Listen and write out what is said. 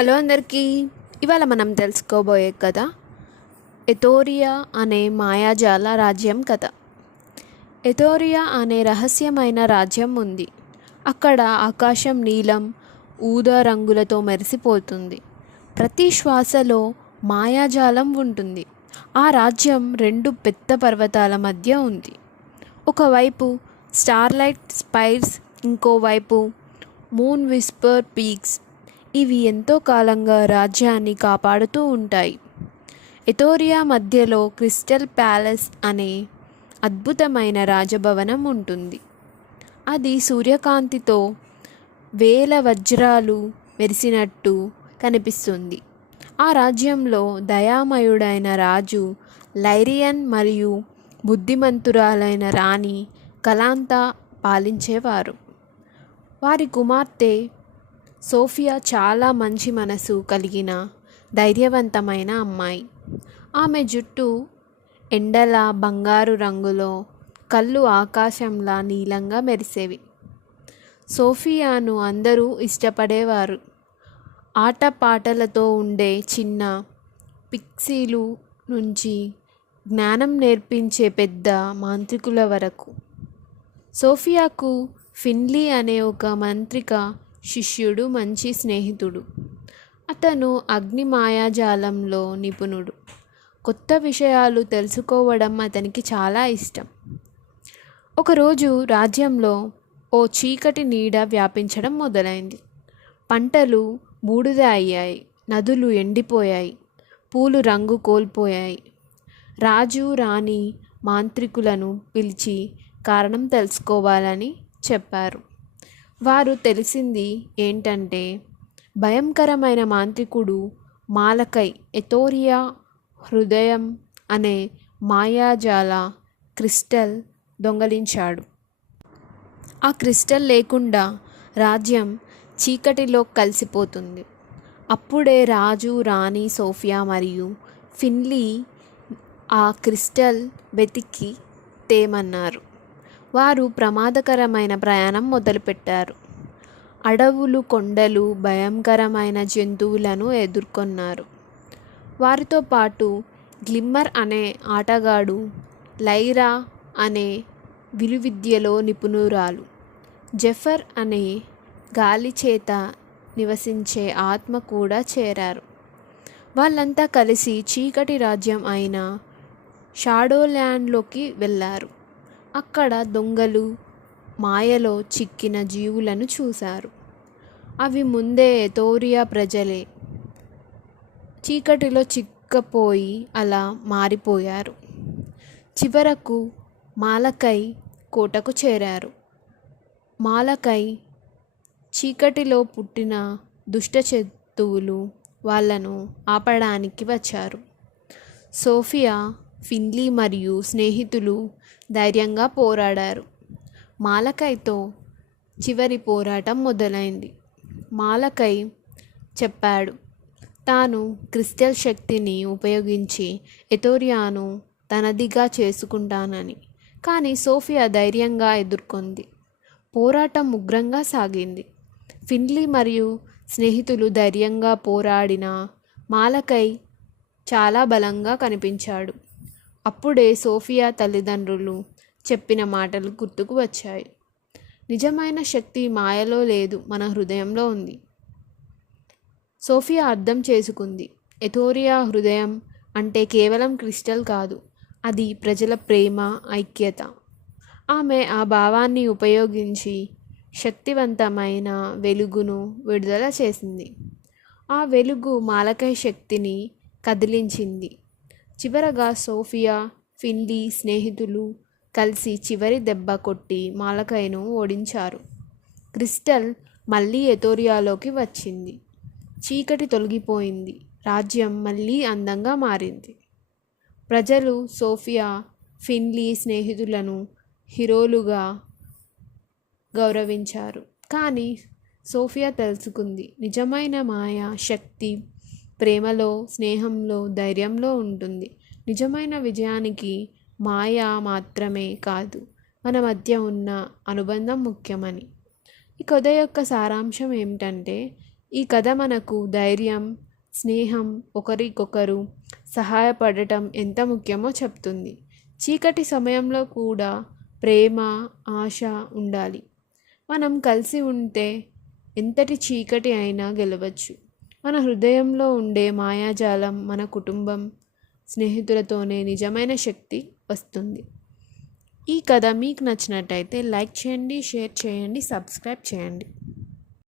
Hello అందరికీ. ఇవాళ మనం తెలుసుకోబోయే కథ ఎథోరియా అనే మాయాజాల రాజ్యం కథ. ఎథోరియా అనే రహస్యమైన రాజ్యం ఉంది. అక్కడ ఆకాశం నీలం, ఊదా రంగులతో మెరిసిపోతుంది. ప్రతి శ్వాసలో మాయాజాలం ఉంటుంది. ఆ రాజ్యం రెండు పెద్ద పర్వతాల మధ్య ఉంది. ఒకవైపు స్టార్లైట్ స్పైర్స్, ఇంకోవైపు మూన్ విస్పర్ పీక్స్. ఇవి ఎంతో కాలంగా రాజ్యాన్ని కాపాడుతూ ఉంటాయి. ఎథోరియా మధ్యలో క్రిస్టల్ ప్యాలెస్ అనే అద్భుతమైన రాజభవనం ఉంటుంది. అది సూర్యకాంతితో వేల వజ్రాలు మెరిసినట్టు కనిపిస్తుంది. ఆ రాజ్యంలో దయామయుడైన రాజు లైరియన్ మరియు బుద్ధిమంతురాలైన రాణి కలాంతా పాలించేవారు. వారి కుమార్తె సోఫియా చాలా మంచి మనసు కలిగిన ధైర్యవంతమైన అమ్మాయి. ఆమె జుట్టు ఎండలా బంగారు రంగులో, కళ్ళు ఆకాశంలా నీలంగా మెరిసేవి. సోఫియాను అందరూ ఇష్టపడేవారు. ఆటపాటలతో ఉండే చిన్న పిక్సీలు నుంచి జ్ఞానం నేర్పించే పెద్ద మాంత్రికుల వరకు. సోఫియాకు ఫిన్లీ అనే ఒక మాంత్రిక శిష్యుడు మంచి స్నేహితుడు. అతను అగ్ని మాయాజాలంలో నిపుణుడు. కొత్త విషయాలు తెలుసుకోవడం అతనికి చాలా ఇష్టం. ఒకరోజు రాజ్యంలో ఓ చీకటి నీడ వ్యాపించడం మొదలైంది. పంటలు బూడిద అయ్యాయి, నదులు ఎండిపోయాయి, పూలు రంగు కోల్పోయాయి. రాజు రాణి మాంత్రికులను పిలిచి కారణం తెలుసుకోవాలని చెప్పారు. వారు తెలిసింది ఏంటంటే, భయంకరమైన మాంత్రికుడు మాలకై ఎథోరియా హృదయం అనే మాయాజాల క్రిస్టల్ దొంగలించాడు. ఆ క్రిస్టల్ లేకుండా రాజ్యం చీకటిలో కలిసిపోతుంది. అప్పుడే రాజు రాణి సోఫియా మరియు ఫిన్లీ ఆ క్రిస్టల్ వెతికి తేమన్నారు. వారు ప్రమాదకరమైన ప్రయాణం మొదలుపెట్టారు. అడవులు, కొండలు, భయంకరమైన జంతువులను ఎదుర్కొన్నారు. వారితో పాటు గ్లిమ్మర్ అనే ఆటగాడు, లైరా అనే విలువిద్యలో నిపుణురాలు, జెఫర్ అనే గాలి చేత నివసించే ఆత్మ కూడా చేరారు. వాళ్ళంతా కలిసి చీకటి రాజ్యం అయిన షాడోల్యాండ్లోకి వెళ్ళారు. అక్కడ దొంగలు మాయలో చిక్కిన జీవులను చూశారు. అవి ముందే ఎథోరియా ప్రజలే. చీకటిలో చిక్కపోయి అలా మారిపోయారు. చివరకు మాలకై కోటకు చేరారు. మాలకై చీకటిలో పుట్టిన దుష్ట జంతువులు వాళ్ళను ఆపడానికి వచ్చారు. సోఫియా, ఫిన్లీ మరియు స్నేహితులు ధైర్యంగా పోరాడారు. మాలకైతో చివరి పోరాటం మొదలైంది. మాలకై చెప్పాడు తాను క్రిస్టల్ శక్తిని ఉపయోగించి ఎథోరియాను తనదిగా చేసుకుంటానని. కానీ సోఫియా ధైర్యంగా ఎదుర్కొంది. పోరాటం ఉగ్రంగా సాగింది. ఫిన్లీ మరియు స్నేహితులు ధైర్యంగా పోరాడిన మాలకై చాలా బలంగా కనిపించాడు. అప్పుడే సోఫియా తల్లిదండ్రులు చెప్పిన మాటలు గుర్తుకు వచ్చాయి. నిజమైన శక్తి మాయలో లేదు, మన హృదయంలో ఉంది. సోఫియా అర్థం చేసుకుంది. ఎథోరియా హృదయం అంటే కేవలం క్రిస్టల్ కాదు, అది ప్రజల ప్రేమ, ఐక్యత. ఆమె ఆ భావాన్ని ఉపయోగించి శక్తివంతమైన వెలుగును విడుదల చేసింది. ఆ వెలుగు మాలకై శక్తిని కదిలించింది. చివరగా సోఫియా, ఫిన్లీ స్నేహితులు కలిసి చివరి దెబ్బ కొట్టి మాలకైను ఓడించారు. క్రిస్టల్ మళ్ళీ ఎథోరియాలోకి వచ్చింది. చీకటి తొలగిపోయింది. రాజ్యం మళ్ళీ అందంగా మారింది. ప్రజలు సోఫియా, ఫిన్లీ స్నేహితులను హీరోలుగా గౌరవించారు. కానీ సోఫియా తెలుసుకుంది, నిజమైన మాయ శక్తి ప్రేమలో, స్నేహంలో, ధైర్యంలో ఉంటుంది. నిజమైన విజయానికి మాయ మాత్రమే కాదు, మన మధ్య ఉన్న అనుబంధం ముఖ్యమని. ఈ కథ యొక్క సారాంశం ఏమిటంటే, ఈ కథ మనకు ధైర్యం, స్నేహం, ఒకరికొకరు సహాయపడటం ఎంత ముఖ్యమో చెప్తుంది. చీకటి సమయంలో కూడా ప్రేమ, ఆశ ఉండాలి. మనం కలిసి ఉంటే ఎంతటి చీకటి అయినా గెలవచ్చు. మన హృదయంలో ఉండే మాయాజాలం, మన కుటుంబం, స్నేహితులతోనే నిజమైన శక్తి వస్తుంది. ఈ కథ మీకు నచ్చినట్టయితే లైక్ చేయండి, షేర్ చేయండి, సబ్స్క్రైబ్ చేయండి.